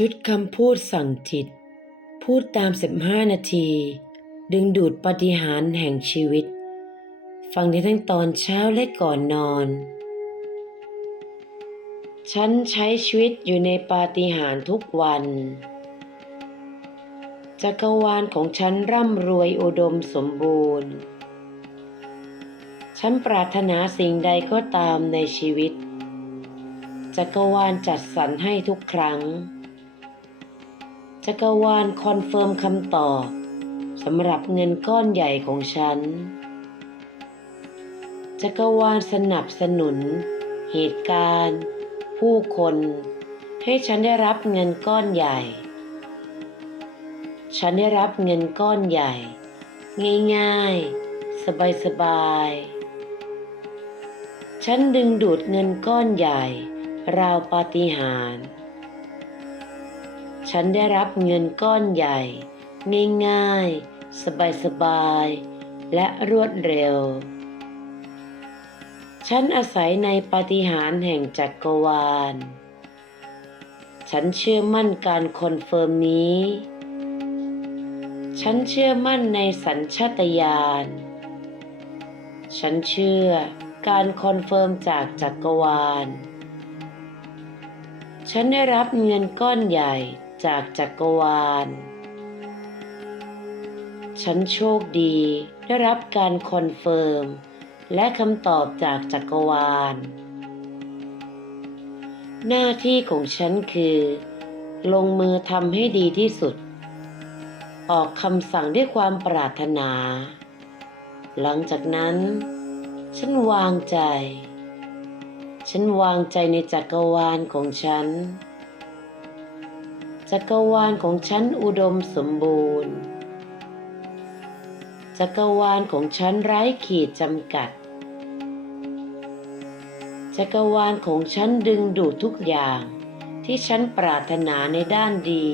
ชุดคำพูดสั่งจิต พูดตาม 15 นาที ดึงดูดปฏิหารแห่งชีวิต ฟังได้ทั้งตอนเช้าและก่อนนอน ฉันใช้ชีวิตอยู่ในปาฏิหาริย์ทุกวัน จักรวาลของฉันร่ำรวยอุดมสมบูรณ์ ฉันปรารถนาสิ่งใดก็ตามในชีวิตจักรวาลจัดสรรให้ทุกครั้ง จักรวาลคอนเฟิร์มคำตอบสำหรับเงินก้อนใหญ่ของฉัน จักรวาลสนับสนุน เหตุการณ์ ผู้คน ให้ฉันได้รับเงินก้อนใหญ่ ฉันได้รับเงินก้อนใหญ่ ง่ายๆ สบายๆฉันดึงดูดเงินก้อนใหญ่ ราวปาฏิหาริย์ ฉันได้รับเงินก้อนใหญ่ ง่ายๆ สบายๆ และรวดเร็ว ฉันอาศัยในปาฏิหาริย์แห่งจักรวาล ฉันเชื่อมั่นการคอนเฟิร์มนี้ ฉันเชื่อมั่นในสัญชาตญาณ ฉันเชื่อการคอนเฟิร์มจากจักรวาลฉันได้รับเงินก้อนใหญ่ จากจักรวาล ฉันโชคดีได้รับการคอนเฟิร์ม และคำตอบจากจักรวาล หน้าที่ของฉันคือ ลงมือทำให้ดีที่สุด ออกคำสั่งด้วยความปรารถนา หลังจากนั้น ฉันวางใจ ฉันวางใจในจักรวาลของฉัน จักรวาลของฉันอุดมสมบูรณ์ จักรวาลของฉันไร้ขีดจำกัด จักรวาลของฉันดึงดูดทุกอย่างที่ฉันปรารถนาในด้านดี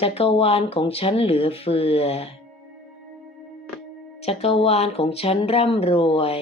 จักรวาลของฉันเหลือเฟือ จักรวาลของฉันร่ำรวย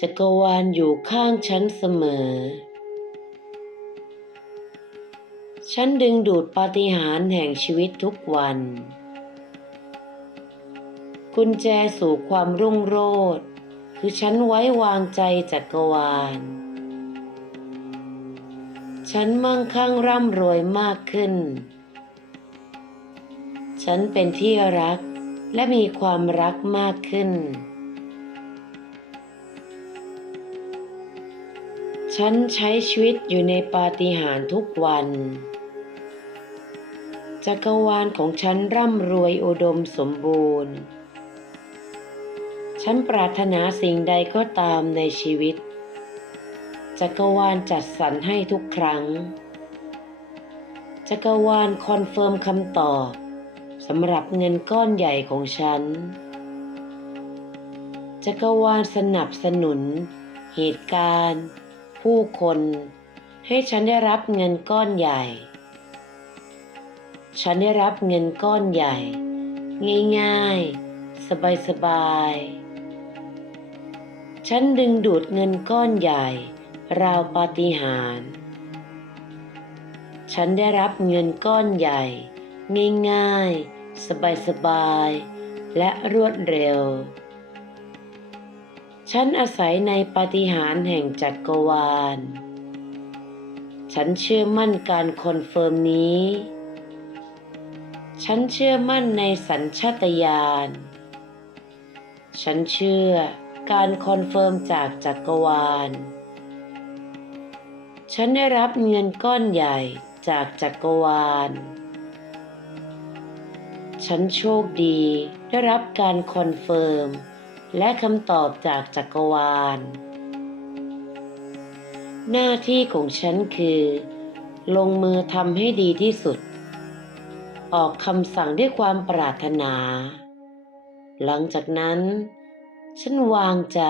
จักรวาลอยู่ข้างฉันเสมอ ฉันดึงดูดปาฏิหาริย์แห่งชีวิตทุกวัน กุญแจสู่ความรุ่งโรจน์คือฉันไว้วางใจจักรวาล ฉันมั่งคั่งร่ำรวยมากขึ้น ฉันเป็นที่รักและมีความรักมากขึ้น ฉันใช้ชีวิตอยู่ในปาฏิหาริย์ทุกวัน จักรวาลของฉันร่ำรวยอุดมสมบูรณ์ ฉันปรารถนาสิ่งใดก็ตามในชีวิต จักรวาลจัดสรรให้ทุกครั้ง จักรวาลคอนเฟิร์มคำตอบสำหรับเงินก้อนใหญ่ของฉัน จักรวาลสนับสนุน เหตุการณ์ ผู้คน ให้ฉันได้รับเงินก้อนใหญ่ ฉันได้รับเงินก้อนใหญ่ ง่ายๆ สบายๆ ฉันดึงดูดเงินก้อนใหญ่ ราวปาฏิหาริย์ฉันได้รับเงินก้อนใหญ่ ง่ายๆ สบายๆ และรวดเร็ว ฉันอาศัยในปาฏิหาริย์แห่งจักรวาล ฉันเชื่อมั่นการคอนเฟิร์มนี้ ฉันเชื่อมั่นในสัญชาตญาณ ฉันเชื่อการคอนเฟิร์มจากจักรวาล ฉันได้รับเงินก้อนใหญ่จากจักรวาล ฉันโชคดีได้รับการคอนเฟิร์มและคำตอบจากจักรวาล หน้าที่ของฉันคือ ลงมือทำให้ดีที่สุด ออกคำสั่งด้วยความปรารถนา หลังจากนั้น ฉันวางใจ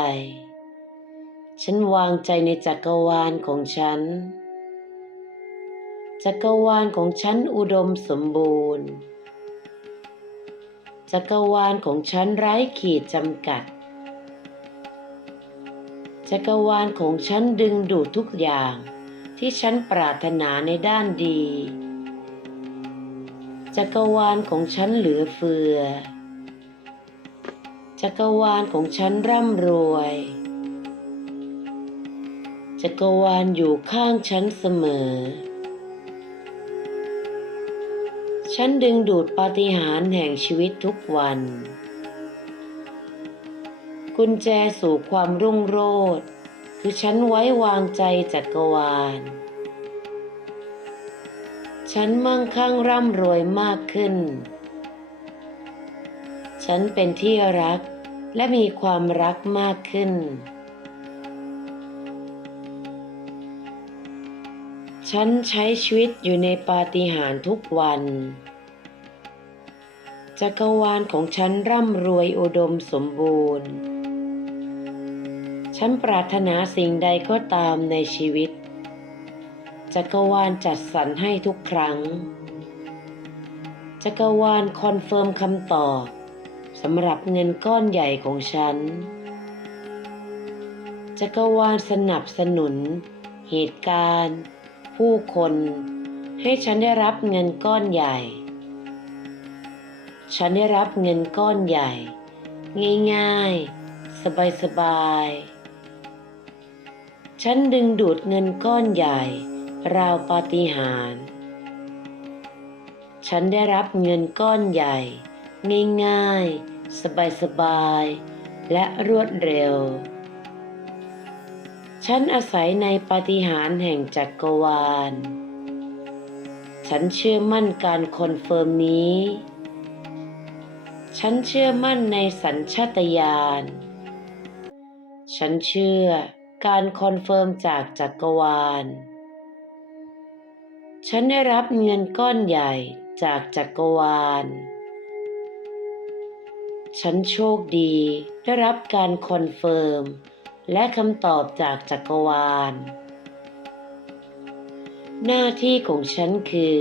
ฉันวางใจในจักรวาลของฉัน จักรวาลของฉันอุดมสมบูรณ์ จักรวาลของฉันไร้ขีดจำกัด จักรวาลของฉันดึงดูดทุกอย่างที่ฉันปรารถนาในด้านดี จักรวาลของฉันเหลือเฟือ จักรวาลของฉันร่ำรวย จักรวาลอยู่ข้างฉันเสมอ ฉันดึงดูดปาฏิหาริย์แห่งชีวิตทุกวัน กุญแจสู่ความรุ่งโรจน์คือฉันไว้วางใจจักรวาล ฉันมั่งคั่งร่ำรวยมากขึ้น ฉันเป็นที่รักและมีความรักมากขึ้น ฉันใช้ชีวิตอยู่ในปาฏิหาริย์ทุกวัน จักรวาลของฉันร่ำรวยอุดมสมบูรณ์ ฉันปรารถนาสิ่งใดก็ตามในชีวิต จักรวาลจัดสรรให้ทุกครั้ง จักรวาลคอนเฟิร์มคำตอบสำหรับเงินก้อนใหญ่ของฉัน จักรวาลสนับสนุน เหตุการณ์ ผู้คน ให้ฉันได้รับเงินก้อนใหญ่ ฉันได้รับเงินก้อนใหญ่ ง่ายๆ สบายๆ ฉันดึงดูดเงินก้อนใหญ่ ราวปาฏิหาริย์ฉันได้รับเงินก้อนใหญ่ ง่ายๆ สบายๆ และรวดเร็ว ฉันอาศัยในปาฏิหาริย์แห่งจักรวาล ฉันเชื่อมั่นการคอนเฟิร์มนี้ ฉันเชื่อมั่นในสัญชาตญาณ ฉันเชื่อการคอนเฟิร์มจากจักรวาล ฉันได้รับเงินก้อนใหญ่จากจักรวาล ฉันโชคดีได้รับการคอนเฟิร์ม และคำตอบจากจักรวาล หน้าที่ของฉันคือ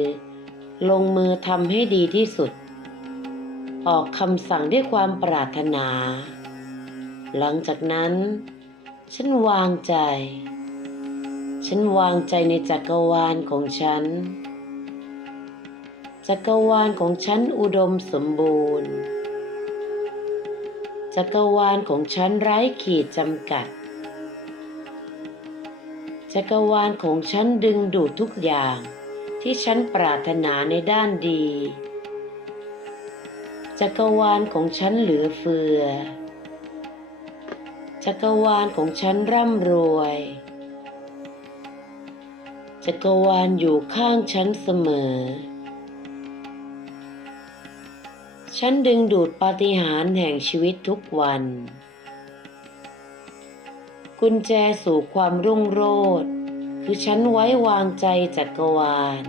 ลงมือทำให้ดีที่สุด ออกคำสั่งด้วยความปรารถนา หลังจากนั้น ฉันวางใจ ฉันวางใจในจักรวาลของฉัน จักรวาลของฉันอุดมสมบูรณ์ จักรวาลของฉันไร้ขีดจำกัด จักรวาลของฉันดึงดูดทุกอย่างที่ฉันปรารถนาในด้านดี จักรวาลของฉันเหลือเฟือ จักรวาลของฉันร่ำรวย จักรวาลอยู่ข้างฉันเสมอ ฉันดึงดูดปาฏิหาริย์แห่งชีวิตทุกวัน กุญแจสู่ความรุ่งโรจน์คือฉันไว้วางใจจักรวาล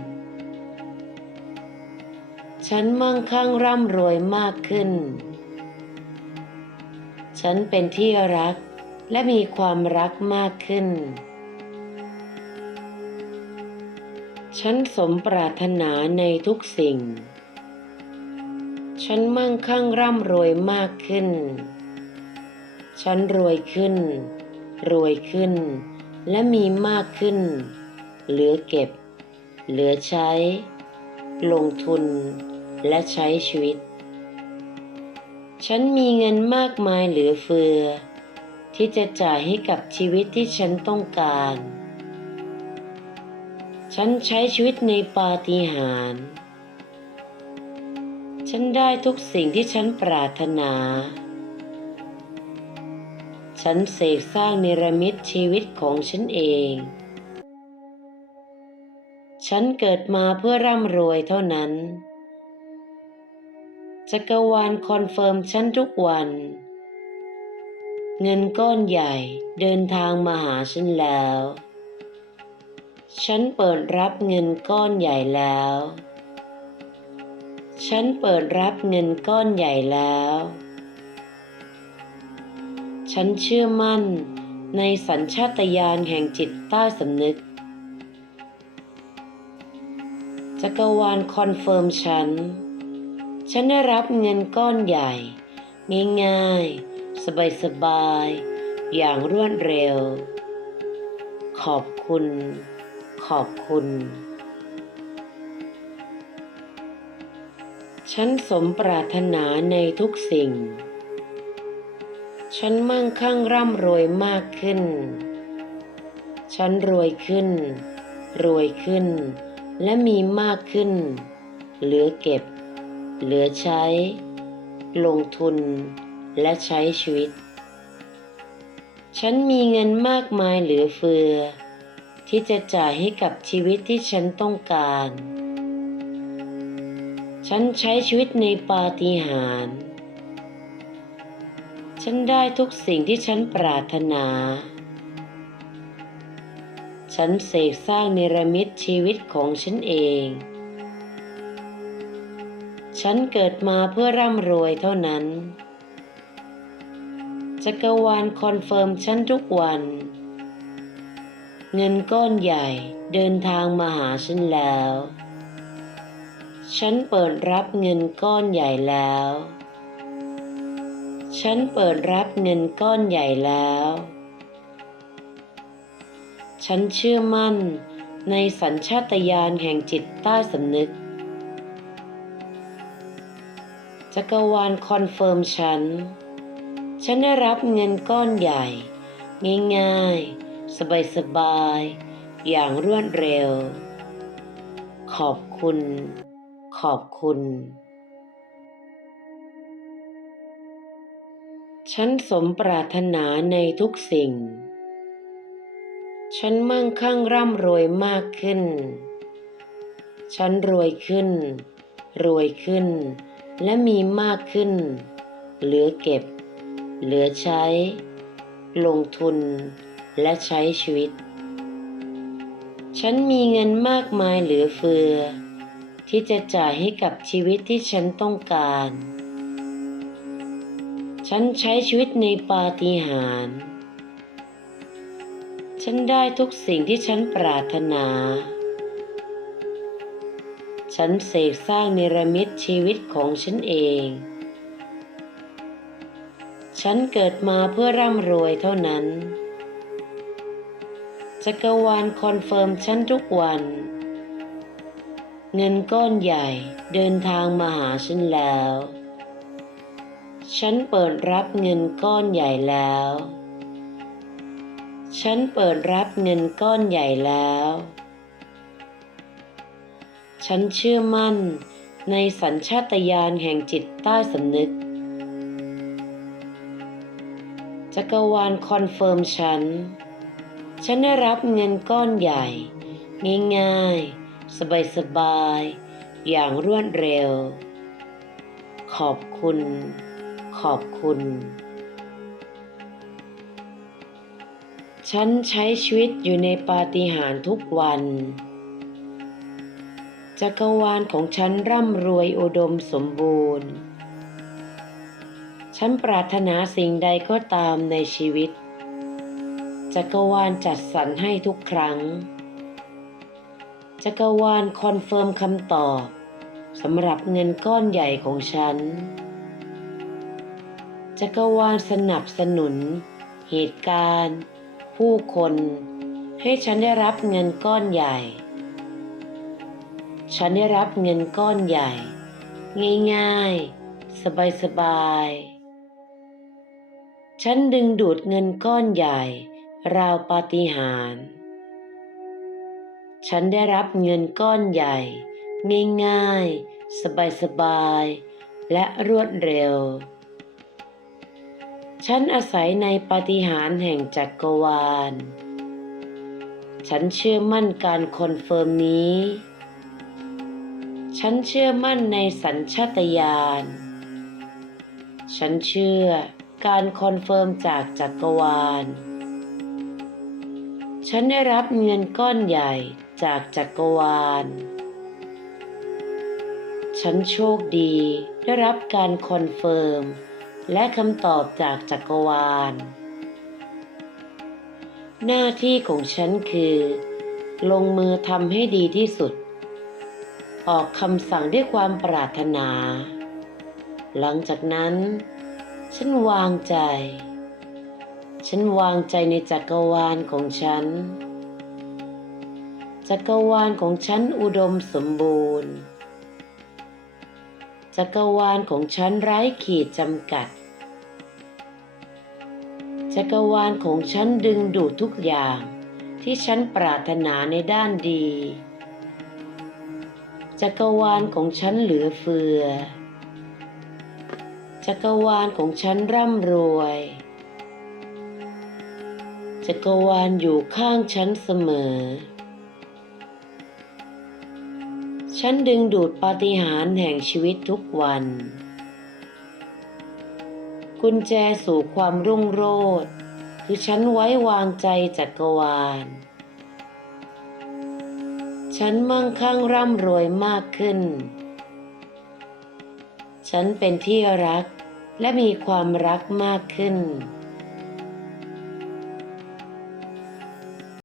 ฉันมั่งคั่งร่ำรวยมากขึ้น ฉันเป็นที่รักและมีความรักมากขึ้น ฉันสมปรารถนาในทุกสิ่ง ฉันมั่งคั่งร่ำรวยมากขึ้น ฉันรวยขึ้น รวยขึ้น และมีมากขึ้น เหลือเก็บ เหลือใช้ ลงทุน และใช้ชีวิต ฉันมีเงินมากมายเหลือเฟือ ที่จะจ่ายให้กับชีวิตที่ฉันต้องการ ฉันใช้ชีวิตในปาฏิหาริย์ ฉันได้ทุกสิ่งที่ฉันปรารถนา ฉันเสกสร้างเนรมิตชีวิตของฉันเอง ฉันเกิดมาเพื่อร่ำรวยเท่านั้นจักรวาลคอนเฟิร์มฉันทุกวัน เงินก้อนใหญ่เดินทางมาหาฉันแล้ว ฉันเปิดรับเงินก้อนใหญ่แล้ว ฉันเปิดรับเงินก้อนใหญ่แล้ว ฉันเชื่อมั่นในสัญชาตญาณแห่งจิตใต้สำนึก จักรวาลคอนเฟิร์มฉัน ฉันได้รับเงินก้อนใหญ่ ง่ายๆ สบายๆ อย่างรวดเร็ว ขอบคุณ ขอบคุณ ฉันสมปรารถนาในทุกสิ่ง ฉันมั่งคั่งร่ำรวยมากขึ้น ฉันรวยขึ้น รวยขึ้น และมีมากขึ้น เหลือเก็บ เหลือใช้ ลงทุน และใช้ชีวิต ฉันมีเงินมากมายเหลือเฟือ ที่จะจ่ายให้กับชีวิตที่ฉันต้องการ ฉันใช้ชีวิตในปาฏิหาริย์ ฉันได้ทุกสิ่งที่ฉันปรารถนา ฉันเสกสร้างเนรมิตชีวิตของฉันเอง ฉันเกิดมาเพื่อร่ำรวยเท่านั้น จักรวาลคอนเฟิร์มฉันทุกวัน เงินก้อนใหญ่เดินทางมาหาฉันแล้ว ฉันเปิดรับเงินก้อนใหญ่แล้ว ฉันเปิดรับเงินก้อนใหญ่แล้ว ฉันเชื่อมั่นในสัญชาตญาณแห่งจิตใต้สำนึก จักรวาลคอนเฟิร์มฉัน ฉันได้รับเงินก้อนใหญ่ ง่ายๆ สบายๆ อย่างรวดเร็ว ขอบคุณ ขอบคุณ ฉันสมปรารถนาในทุกสิ่ง ฉันมั่งคั่งร่ำรวยมากขึ้น ฉันรวยขึ้น รวยขึ้น และมีมากขึ้น เหลือเก็บ เหลือใช้ ลงทุน และใช้ชีวิต ฉันมีเงินมากมายเหลือเฟือ ที่จะจ่ายให้กับชีวิตที่ฉันต้องการ ฉันใช้ชีวิตในปาฏิหาริย์ฉันได้ทุกสิ่งที่ฉันปรารถนา ฉันเสกสร้างเนรมิตชีวิตของฉันเอง ฉันเกิดมาเพื่อร่ำรวยเท่านั้น จักรวาลคอนเฟิร์มฉันทุกวัน เงินก้อนใหญ่เดินทางมาหาฉันแล้ว ฉันเปิดรับเงินก้อนใหญ่แล้ว ฉันเปิดรับเงินก้อนใหญ่แล้ว ฉันเชื่อมั่นในสัญชาตญาณแห่งจิตใต้สำนึก จักรวาลคอนเฟิร์มฉัน ฉันได้รับเงินก้อนใหญ่ ง่ายๆ สบายๆ อย่างรวดเร็ว ขอบคุณ ขอบคุณ ฉันใช้ชีวิตอยู่ในปาฏิหาริย์ทุกวันจักรวาลของฉันร่ำรวยอุดมสมบูรณ์ ฉันปรารถนาสิ่งใดก็ตามในชีวิต จักรวาลจัดสรรให้ทุกครั้ง จักรวาลคอนเฟิร์มคำตอบสำหรับเงินก้อนใหญ่ของฉัน จักรวาลสนับสนุน เหตุการณ์ ผู้คน ให้ฉันได้รับเงินก้อนใหญ่ ฉันได้รับเงินก้อนใหญ่ ง่ายๆ สบายๆ ฉันดึงดูดเงินก้อนใหญ่ ราวปาฏิหาริย์ฉันได้รับเงินก้อนใหญ่ ง่ายๆ สบายๆ และรวดเร็ว ฉันอาศัยในปาฏิหาริย์แห่งจักรวาล ฉันเชื่อมั่นการคอนเฟิร์มนี้ ฉันเชื่อมั่นในสัญชาตญาณ ฉันเชื่อการคอนเฟิร์มจากจักรวาล ฉันได้รับเงินก้อนใหญ่จากจักรวาล ฉันโชคดีได้รับการคอนเฟิร์มและคำตอบจากจักรวาล หน้าที่ของฉันคือ ลงมือทำให้ดีที่สุด ออกคำสั่งด้วยความปรารถนา หลังจากนั้น ฉันวางใจ ฉันวางใจในจักรวาลของฉัน จักรวาลของฉันอุดมสมบูรณ์ จักรวาลของฉันไร้ขีดจำกัด จักรวาลของฉันดึงดูดทุกอย่าง ที่ฉันปรารถนาในด้านดี จักรวาลของฉันเหลือเฟือ จักรวาลของฉันร่ำรวย จักรวาลอยู่ข้างฉันเสมอ ฉันดึงดูดปาฏิหาริย์แห่งชีวิตทุกวัน กุญแจสู่ความรุ่งโรจน์คือฉันไว้วางใจจักรวาล ฉันมั่งคั่งร่ำรวยมากขึ้น ฉันเป็นที่รักและมีความรักมากขึ้น